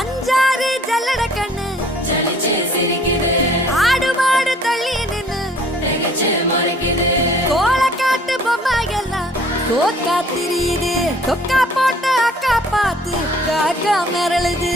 அஞ்சாறு ஜல்லட கண்ணு ஆடு மாடு தள்ளி நின்னு கோலக்காட்டு பொம்மை எல்லாம் தோக்கா திரியுது. தொக்கா போட்ட அக்கா பார்த்து காக்கா மிரளுது.